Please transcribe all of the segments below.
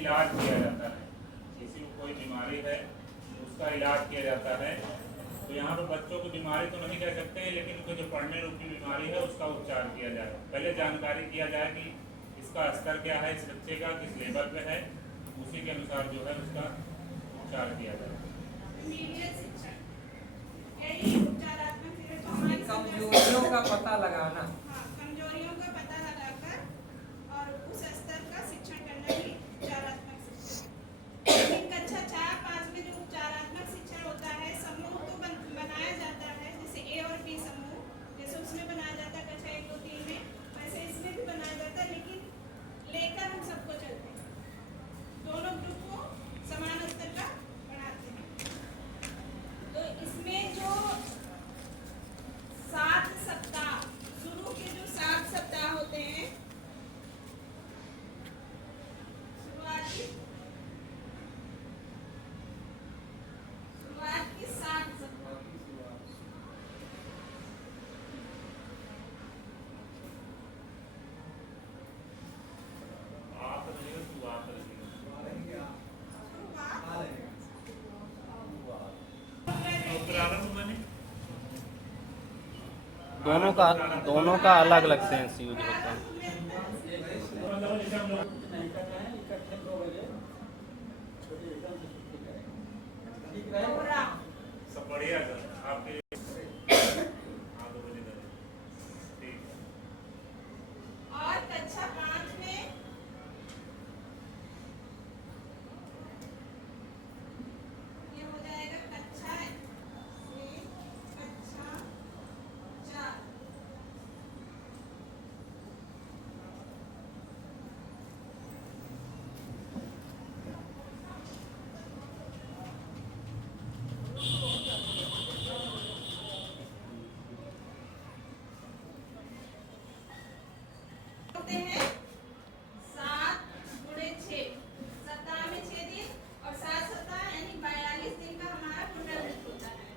इलाज किया जाता है। किसी को कोई बीमारी है तो उसका इलाज किया जाता है। तो यहाँ पर बच्चों को बीमारी तो नहीं कह सकते हैं, लेकिन उनको जो पढ़ने रूपी बीमारी है उसका उपचार किया जाए। पहले जानकारी किया जाए कि इसका स्तर क्या है, इस बच्चे का किस लेवल पे है, उसी के अनुसार जो है उसका उपचार किया जाए। कमजोरियों का पता लगाना, कमजोरियों का पता लगाकर और उस स्तर का शिक्षण करना ही उपचारात्मक शिक्षण। लेकिन कक्षा 4-5 में जो उपचारात्मक शिक्षण होता है, समूह तो बनाया जाता है, जैसे ए और बी समूह, जैसे उसमें बनाया जाता है कक्षा 1, 2, 3 में, वैसे इसमें भी बनाया जाता है, लेकिन लेकर हम सबको चलते हैं, दोनों ग्रुप को समान स्तर का पढ़ाते हैं। तो इसमें जो 7 सप्ताह, शुरू के जो 7 सप्ताह होते हैं, शुरुआत की 7 सप्ताह, दोनों का अलग अलग सेंस यूज होता है। सब बढ़िया सर, आपके 2 बजे तक ठीक है। और कक्षा 5 में ये हो जाएगा कक्षा 1, कक्षा 4। होते हैं 7 गुणे 6 सप्ताह में 6 दिन, और 7 सप्ताह यानी 42 दिन का हमारा पुनरावृत्त होता है।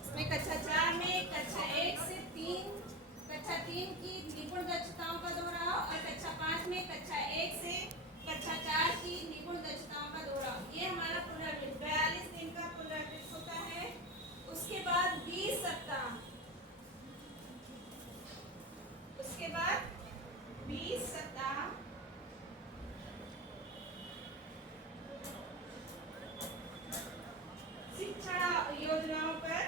इसमें कक्षा 4 में कक्षा 1 से 3, कक्षा 3 की निपुण दक्षताओं का दोहराव, और कक्षा 5 में कक्षा 1 से कक्षा 4 की निपुण दक्षताओं का दोहराव। ये हमारा पुनरावृत्त 42 दिन का पुनरावृत्त होता है। उसके बाद 20 सप्ताह, उसके बाद 20 सप्ताह शिक्षण योजनाओं पर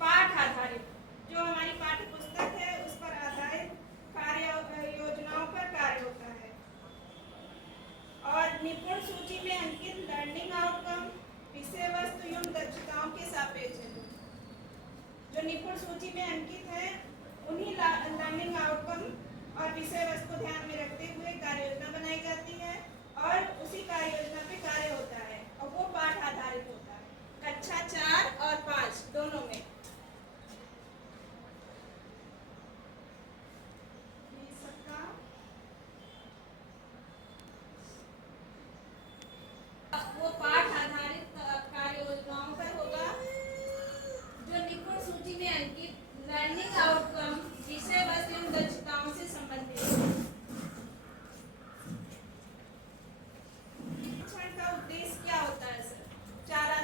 पाठ आधारित, जो हमारी पाठ्य पुस्तक है उस पर आधारित कार्य योजनाओं पर कार्य होता है। और निपुण सूची में अंकित लर्निंग आउटकम विषय वस्तु एवं दक्षताओं के सापेक्ष है। जो निपुण सूची में अंकित है उन्हीं लर्निंग आउटकम और विषय वस्तु को ध्यान में रखते हुए कार्य योजना बनाई जाती है, और उसी कार्य योजना पे कार्य होता है, और वो पाठ आधारित होता है कक्षा 4 और 5 दोनों में। वो पाठ आधारित कार्य योजनाओं पर होगा जो निपुण सूची में अंकित लर्निंग आउटकम विषय वस्तु एवं दक्षताओं से संबंधित है। शिक्षण का उद्देश्य क्या होता है सर? 4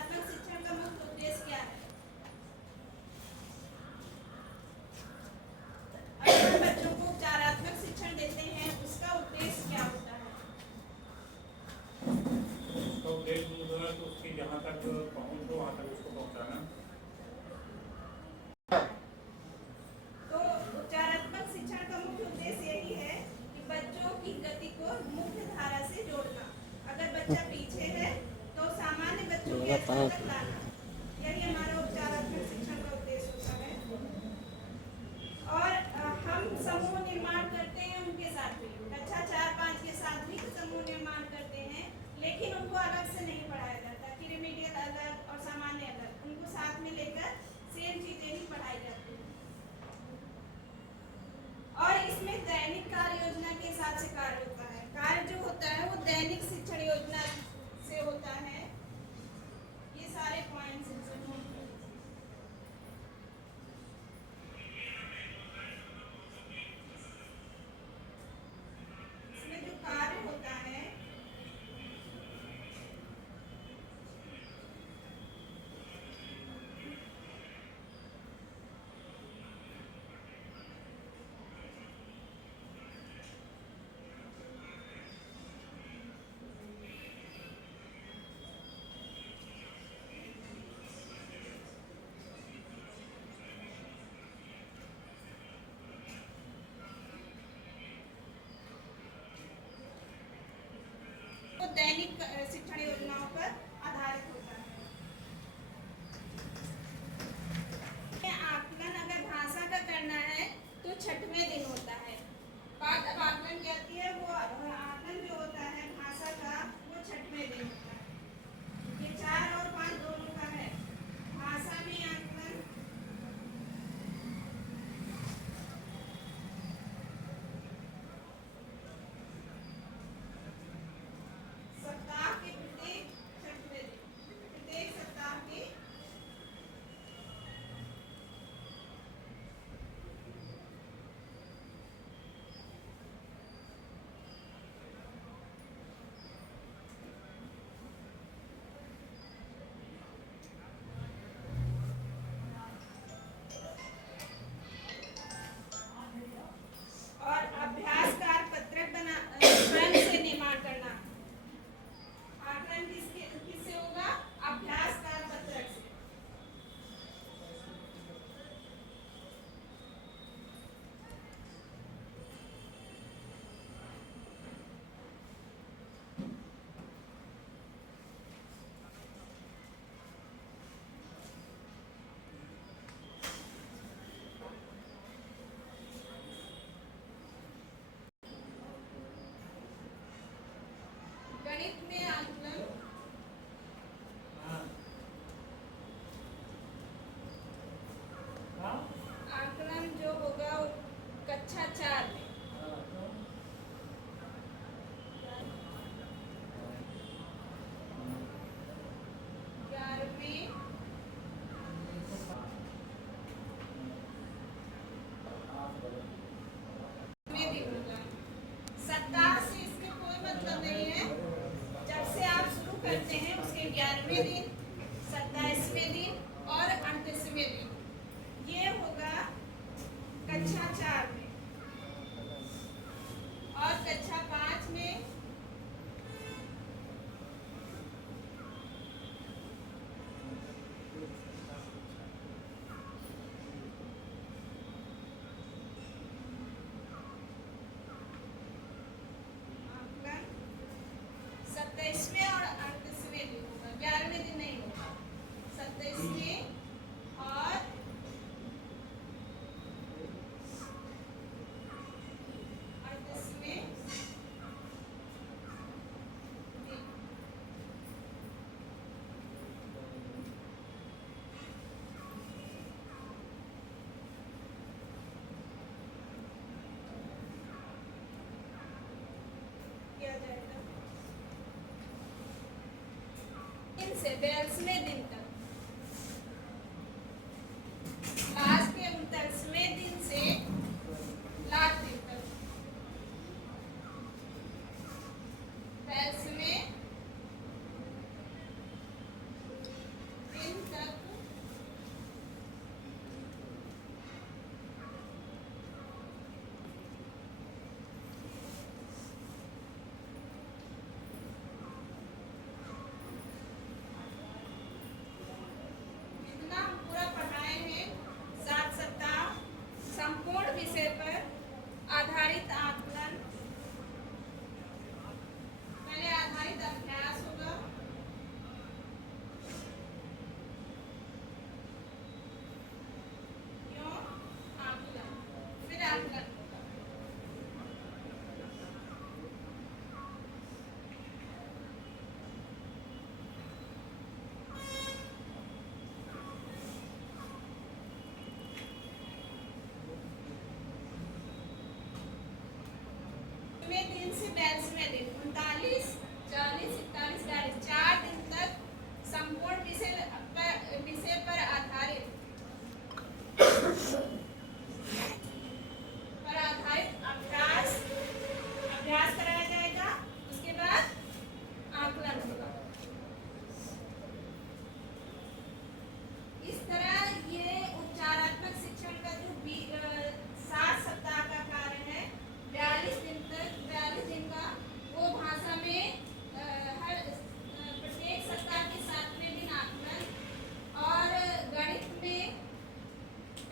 11वें दिन नहीं होगा, 27वें और 38वें दिन। किया जाएगा दिन से 42वें दिन तक, लास्ट के 39वें दिन से लास्ट दिन तक, 42वें दिन तक जितना हम पूरा पढ़ाए हैं 7 सप्ताह संपूर्ण विषय पर आधारित आकलन, पहले आधारित अभ्यास होगा, क्यों आकलन, फिर आकलन होगा। में दिन से 42वें दिन 39, 40, 41, 42 4 दिन तक संपूर्ण विषय पर आधारित अभ्यास कराया जाएगा। उसके बाद आकलन होगा। इस तरह ये उपचारात्मक शिक्षण का जो 7 सप्ताह का कार्य है 42 दिन तक, 42 दिन का, वो भाषा में हर प्रत्येक सप्ताह के 7वें दिन आकलन, और गणित में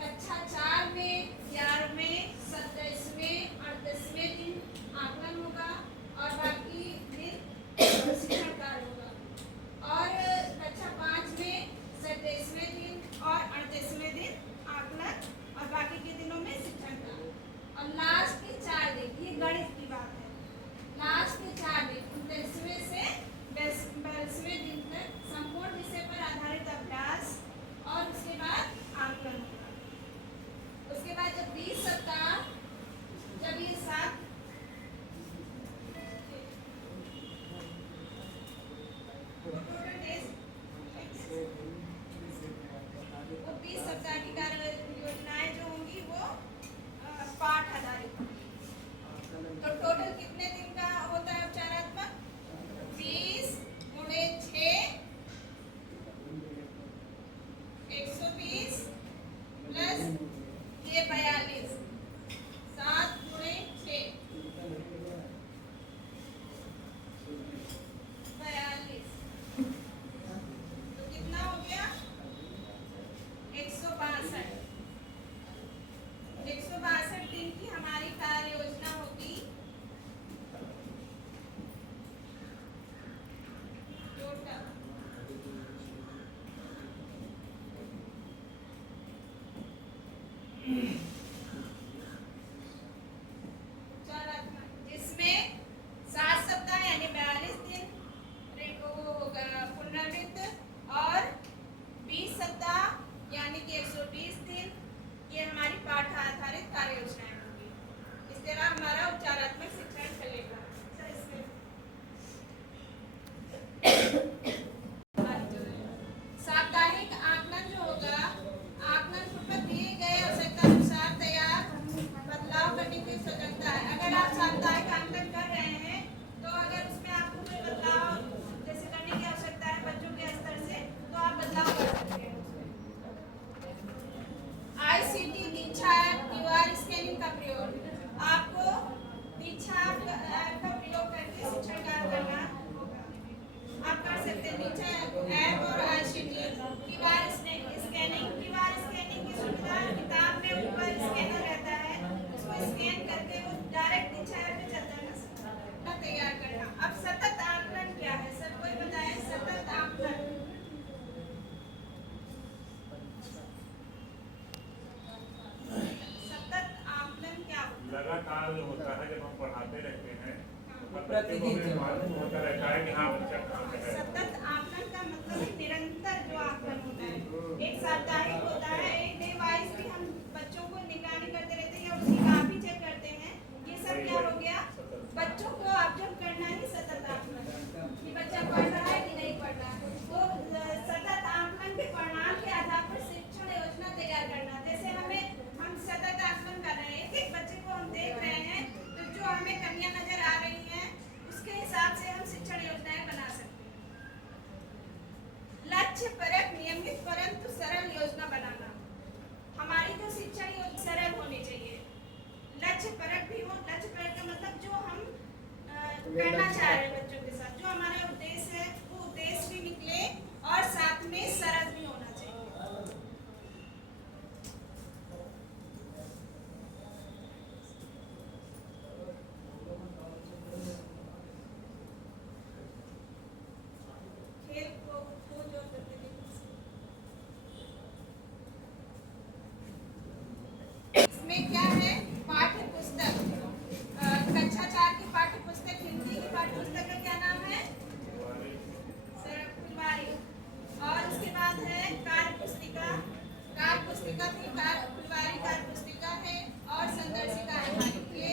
कक्षा 4 में 11वें, 27वें, 38वें दिन आकलन होगा, और बाकी दिन शिक्षण कार्य होगा, और कक्षा 5 में 27वें दिन और 38वें दिन आकलन, और बाकी के दिनों में शिक्षण कार्य। और लास्ट के 4 दिन, ये गणित की बात है, लास्ट के 4 दिन 29वें से 42वें दिन तक संपूर्ण विषय पर आधारित अभ्यास, और उसके बाद आकलन होगा। उसके बाद जब 20 सप्ताह, जब ये 7 टोटल डेज, वो 20 सप्ताह की कार्य योजनाएं जो होंगी वो पाठ आधारित होंगी। तो टोटल कितने दिन का होता है उपचारात्मक? 20 गुणे 6 120 प्लस ये 42 7 गुणे 6 42, तो कितना हो गया? 162। 162 दिन की हमारी कार्य योजना होगी। टोटल जिसमें 7 सप्ताह यानी 42 दिन वो होगा पुनरावृत्त, और 20 सप्ताह यानी कि 120 दिन ये हमारी पाठ आधारित कार्य योजनाएं होंगी। इस तरह हमारा उपचारात्मक शिक्षण चलेगा। साप्ताहिक आकलन जो होगा, आकलन पर दिए गए आवश्यकता अनुसार तैयार बदलाव करने की स्वतंत्रता है। अगर आप साप्ताहिक आकलन कर रहे हैं तो अगर उसमें आपको कोई बदलाव जैसे करने की आवश्यकता है बच्चों के स्तर से, तो आप बदलाव कर सकते हैं। ICT दीक्षा ऐप QR स्कैनिंग का प्रयोग, आपको दीक्षा ऐप का प्रयोग करके शिक्षण कार्य करना होगा। आप कर सकते हैं दीक्षा ऐप और ICT QR स्कैनिंग की सुविधा किताब में ऊपर स्कैनर रहता है, उसको स्कैन करके वो डायरेक्ट दीक्षा ऐप में चलता है तैयार करना। अब सतत आकलन क्या है? सर कोई बताए सतत आकलन? बाद जो होता है जब हम पढ़ाते रहते हैं तो बच्चे को भी मालूम होता रहता है कि हाँ बच्चा कहाँ पे है। सतत आकलन का मतलब है निरंतर जो आकलन होता है। एक साप्ताहिक होता है, एक डे वाइज भी हम बच्चों को निगरानी करते रहते हैं या उसकी काफी चेक करते हैं। ये सब क्या हो गया, बच्चों को ऑब्जर्व करना ही सतत आकलन, कि बच्चा पढ़ रहा है कि नहीं पढ़ रहा है। तो सतत आकलन के परिणाम के आधार पर शिक्षण योजना तैयार करना। जैसे हम सतत आकलन कर रहे हैं, एक बच्चे को हम देख रहे हैं तो जो हमें कमियां नजर आ रही हैं उसके हिसाब से हम शिक्षण योजनाएं बना सकते हैं। लक्ष्य परक, नियमित परंतु सरल योजना बनाना। हमारी जो शिक्षण योजना सरल होनी चाहिए, लक्ष्य परक भी हो। लक्ष्य परक का मतलब जो हम करना चाह रहे हैं बच्चों के साथ, जो हमारा उद्देश्य है वो उद्देश्य भी निकले और साथ में सरल भी होना चाहिए। खेल को खोज और गतिविधि। इसमें क्या है, पाठ्य पुस्तक, कक्षा 4 की पाठ्य पुस्तक, हिंदी की पाठ्य पुस्तक का क्या नाम है, फुलवारी। और उसके बाद है कार्य पुस्तिका। कार्य पुस्तिका भी फुलवारी कार्य पुस्तिका है और संदर्शिका है हमारी, ये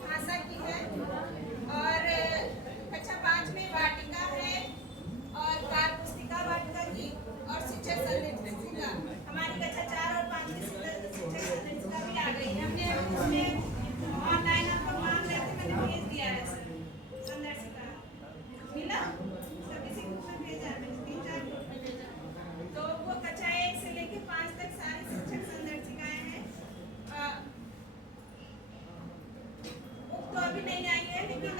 भाषा की है। और कक्षा 5 में वाटिका है और कार्य पुस्तिका वाटिका की, और शिक्षक संदर्शिका हमारी कक्षा 4 और 5 की शिक्षक संदर्शिका भी आ गई है। हमने उसमें ऑनलाइन आपको मांग रहे थे, मैंने भेज दिया है संदर्शिका, मिला सभी से ग्रुप में भेजा है, मैंने 3-4 ग्रुप में भेजा। तो वो कक्षा 1 से लेके 5 तक सारी शिक्षक संदर्शिकाएं हैं। वो तो अभी नहीं आई है, लेकिन